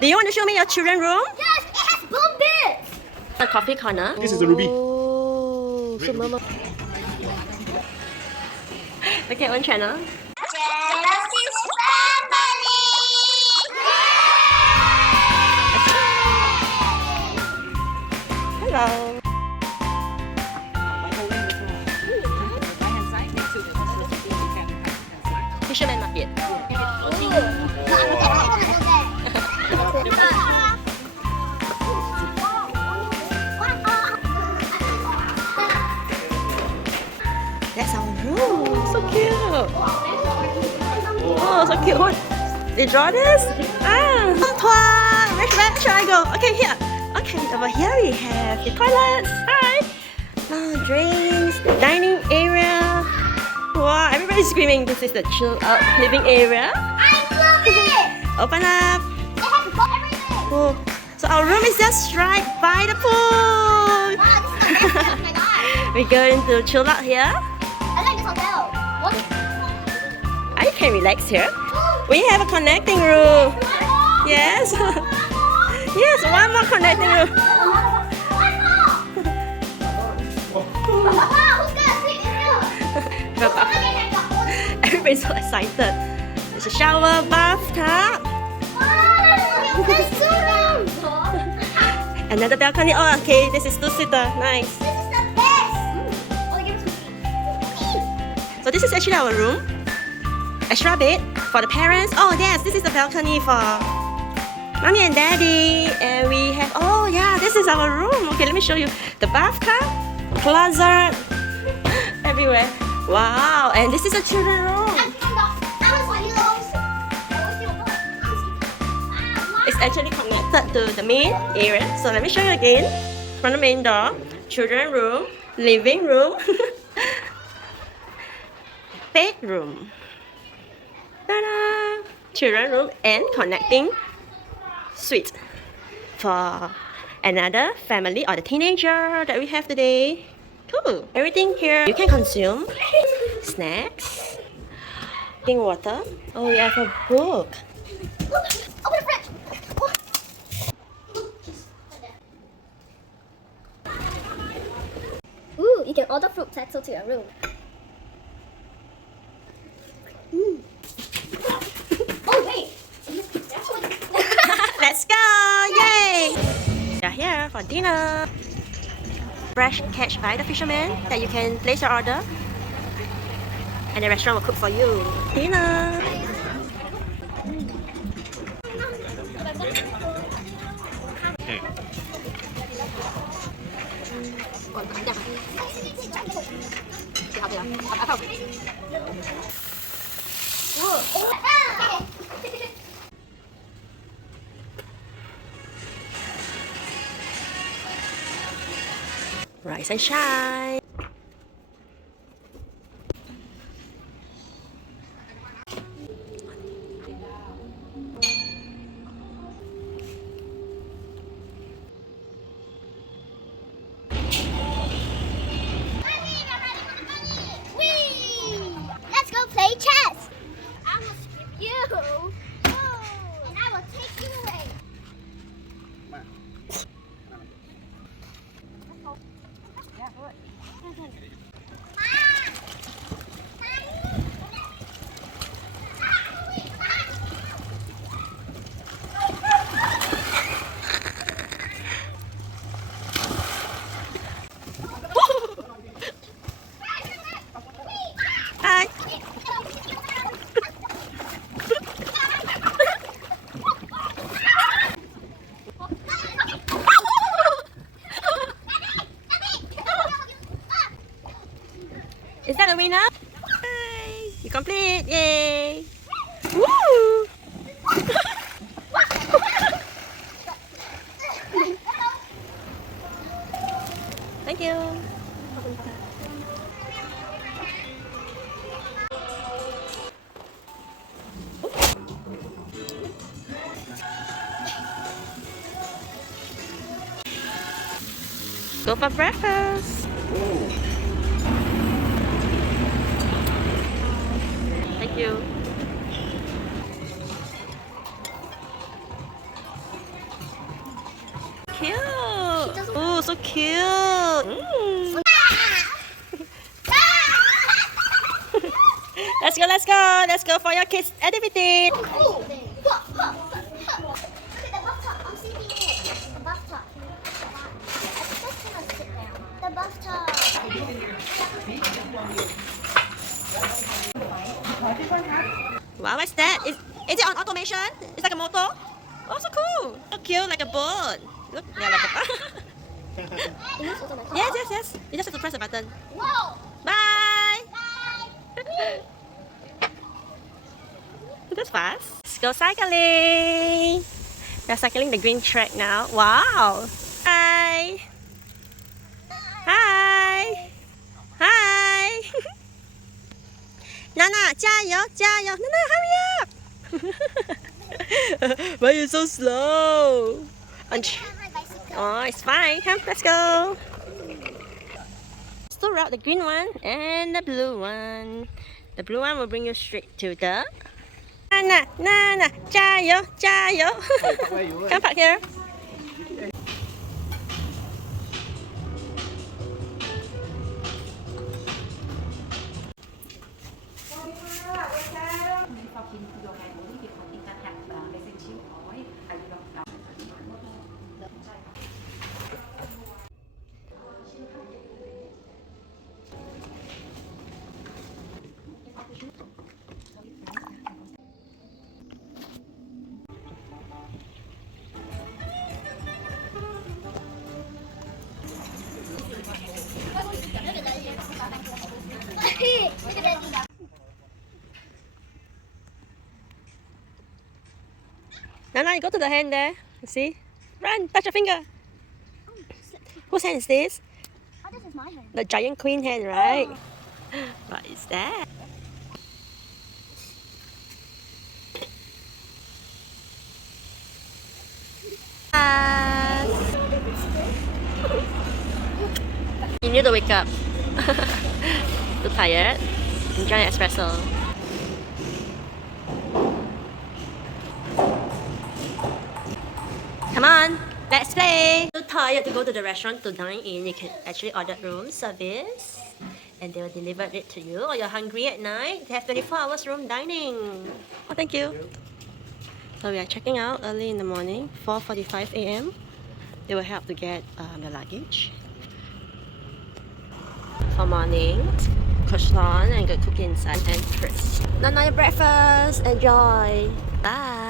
Do you want to show me your children room? Yes, it has boom bits. A coffee corner. This is a ruby. Oh, so mama. Okay, one channel. Genesis family. Hello. Fisherman market. That's our room. So cute. Oh, so cute. What? They draw this? Where should I go? Okay, here. Okay, over here we have the toilets. Hi. Drinks, dining area. Wow, everybody's screaming. This is the chill out living area. I love it. Open up. It has everything. Oh, so our room is just right by the pool. Wow, this is the best. Oh my god. We're going to chill out here. I like this hotel. What? I can relax here. We have a connecting room. Yes. Yes, one more connecting room. Wow, who's gonna sleep in here? Everybody's so excited. There's a shower, bathtub, Wow, there's two rooms. another balcony. Oh, okay, this is two-seater. Nice. This is the best. Oh, give us some. So this is actually our room. Extra bed for the parents. Oh yes, this is the balcony for mommy and daddy. And we have, oh yeah, this is our room. Okay, let me show you the bathtub, closet, everywhere. Wow, and this is a children room. It's actually connected to the main area. So let me show you again. From the main door, children room, living room, bedroom, ta-da! Children room and connecting suite for another family or the teenager that we have today. Cool. Everything here you can consume. Snacks, drinking water. Oh, we have a book. Open the fridge. Ooh, you can order fruit pretzel to your room. Oh wait. Let's go! Yay! We are here for dinner. Fresh catch by the fisherman that you can place your order. And the restaurant will cook for you. Dinner! Rise and shine! Let's go play chess. I will skip you. And I will take you away. Hi! Is that a winner? Hi. You complete! Yay! Woo! Thank you. Go for breakfast. Thank you. cute. doesn't- Oh, so cute. Let's go, let's go. Let's go for your kids' activity. Look at the bathtub. I'm sleeping in it. The bathtub. I just want to sit down. The bathtub. Wow, what's that? Is it on automation? It's like a motor? Oh, so cool. So cute, like a boat. Look, yeah, like a Yes, yes, yes. You just have to press the button. Whoa. Bye. Bye. That's fast. Let's go cycling. We're cycling the green track now. Wow. Hi. Hi. Hi. Nana, 加油, 加油. Nana, hurry up. Why are you so slow? Oh, it's fine. Come, let's go. Still route the green one and the blue one. The blue one will bring you straight to the Nana, Nana, 加油, 加油. Come back here. Look at that. Nana, you go to the hand there. You see? Run, touch your finger. Whose hand is this? Oh, this is my hand. The giant queen hand, right? What is that? You need to wake up. Too tired? Enjoy an espresso. Come on, let's play. Too tired to go to the restaurant to dine in? You can actually order room service and they will deliver it to you. Or you're hungry at night, they have 24 hours room dining. Oh, thank you. So we are checking out early in the morning, 4:45 a.m. They will help to get the luggage. For morning, croissant and good cookie inside and crisp. Nana, your breakfast. Enjoy. Bye.